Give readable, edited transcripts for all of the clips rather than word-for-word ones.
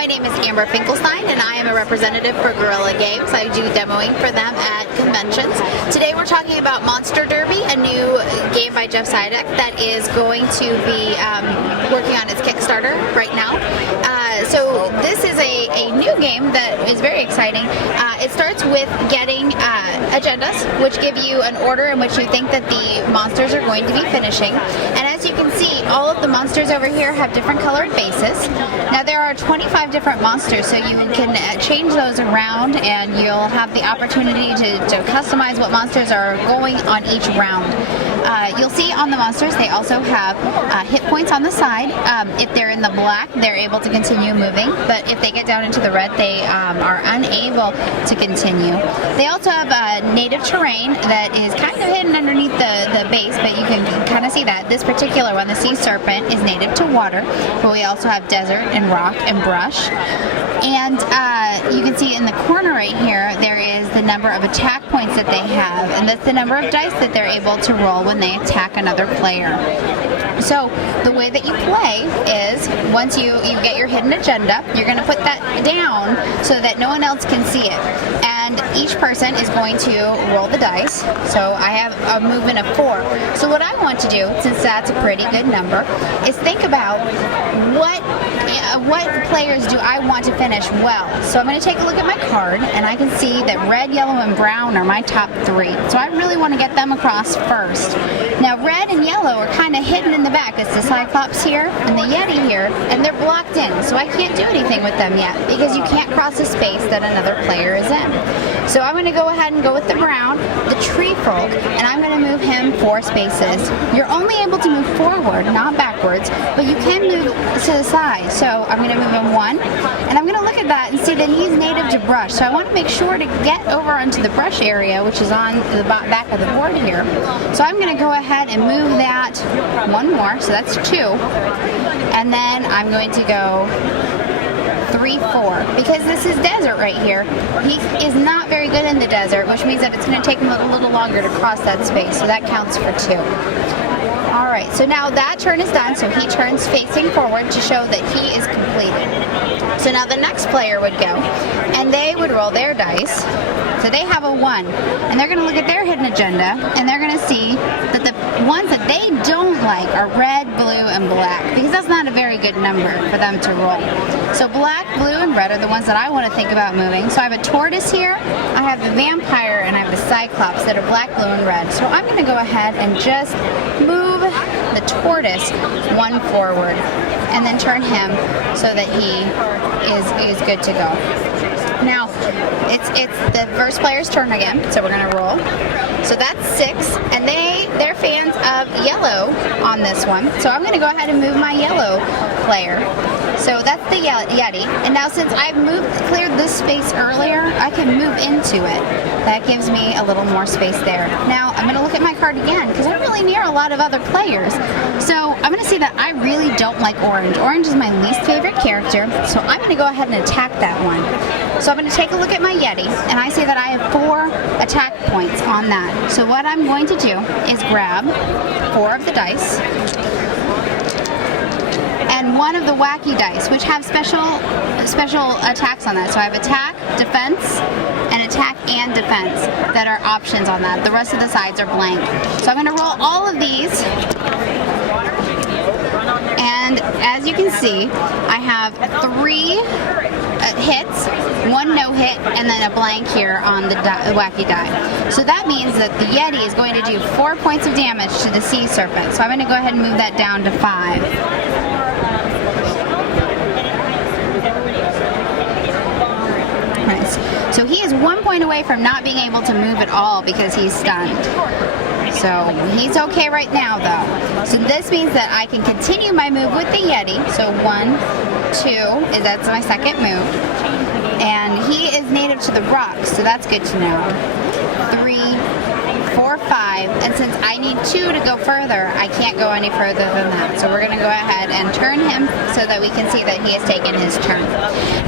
My name is Amber Finkelstein, and I am a representative for Guerrilla Games. I do demoing for them at conventions. Today we're talking about Monster Derby, a new game by Jeff Sidek that is going to be working on its Kickstarter right now. So this is a new game that is very exciting. It starts with getting agendas, which give you an order in which you think that the monsters are going to be finishing. And as you can see, all of the monsters over here have different colored bases. Now there are 25 different monsters, so you can change those around, and you'll have the opportunity to customize what monsters are going on each round. You'll see on the monsters they also have hit points on the side. If they're in the black, they're able to continue moving, but if they get down into the red, they are unable to continue. They also have native terrain that is kind of hidden underneath the base, but you can kind of see that. This particular one, the sea serpent, is native to water, but we also have desert and rock and brush. And you can see in the corner right here, there is the number of attack points that they have, and that's the number of dice that they're able to roll when they attack another player. So the way that you play is, once you get your hidden agenda, you're going to put that down so that no one else can see it. And each person is going to roll the dice. So I have a movement of 4. So what I want to do, since that's a pretty good number, is think about what players do I want to finish well. So I'm going to take a look at my card, and I can see that red, yellow, and brown are my top 3. So I really want to get them across first. Now red and yellow are kind of hidden in the back. It's the Cyclops here and the Yeti here, and they're blocked in, so I can't do anything with them yet because you can't cross a space that another player is in. So I'm going to go ahead and go with the brown, the tree folk, and I'm going to move him 4 spaces. You're only able to move forward, not backwards, but you can move to the side. So I'm going to move him 1, and I'm going to look at that and see that he's native to brush. So I want to make sure to get over onto the brush area, which is on the back of the board here. So I'm going to go ahead and move that 1 more, so that's 2. And then I'm going to go 3, 4, because this is desert right here. He is not very good in the desert, which means that it's going to take him a little longer to cross that space, so that counts for 2. Alright, so now that turn is done, so he turns facing forward to show that he is completed. So now the next player would go, and they would roll their dice. So they have a 1, and they're going to look at their hidden agenda, and they're going to see that the ones that they don't like are red, blue, and black, because that's not a very good number for them to roll. So black, blue, and red are the ones that I want to think about moving. So I have a tortoise here, I have the vampire, and I have the cyclops that are black, blue, and red. So I'm going to go ahead and just move the tortoise 1 forward, and then turn him so that he is good to go. Now, it's the first player's turn again, so we're going to roll. So that's 6, and they're fans of yellow on this one. So I'm going to go ahead and move my yellow player. So that's the Yeti. And now since I've cleared this space earlier, I can move into it. That gives me a little more space there. Now I'm going to look at my card again because I'm really near a lot of other players. So I'm going to see that I really don't like orange. Orange is my least favorite character, so I'm going to go ahead and attack that one. So I'm going to take a look at my Yeti, and I see that I have 4 attack points on that. So what I'm going to do is grab 4 of the dice, and 1 of the wacky dice, which have special attacks on that. So I have attack, defense, and attack and defense that are options on that. The rest of the sides are blank. So I'm going to roll all of these, and as you can see, I have 3 hits, 1 no hit, and then a blank here on the wacky die. So that means that the Yeti is going to do 4 points of damage to the sea serpent. So I'm going to go ahead and move that down to 5. So he is 1 point away from not being able to move at all because he's stunned. So he's okay right now though. So this means that I can continue my move with the Yeti. So 1, 2, that's my second move. And he is native to the rocks, so that's good to know. 3, 4, 5, and since I need 2 to go further, I can't go any further than that. So we're going to go ahead and turn him so that we can see that he has taken his turn.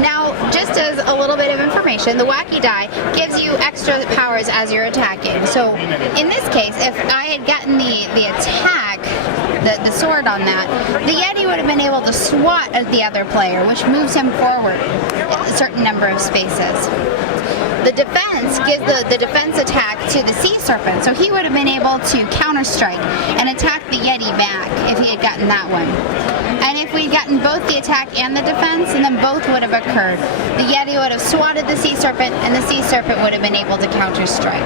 Now, just as a little bit of information, the wacky die gives you extra powers as you're attacking. So in this case, if I had gotten the attack the sword on that, the Yeti would have been able to swat at the other player, which moves him forward a certain number of spaces. The defense gives the defense attack to the sea serpent, so he would have been able to counter-strike and attack the Yeti back if he had gotten that one. And if we'd gotten both the attack and the defense, and then both would have occurred, the Yeti would have swatted the sea serpent, and the sea serpent would have been able to counter-strike.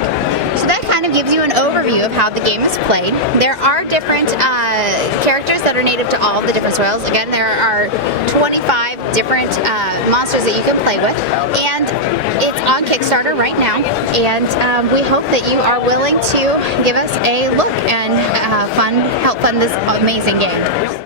So that kind of gives you an overview of how the game is played. There are different characters that are native to all the different soils. Again, there are 25 different monsters that you can play with, and it's on Kickstarter right now, and we hope that you are willing to give us a look and help fund this amazing game.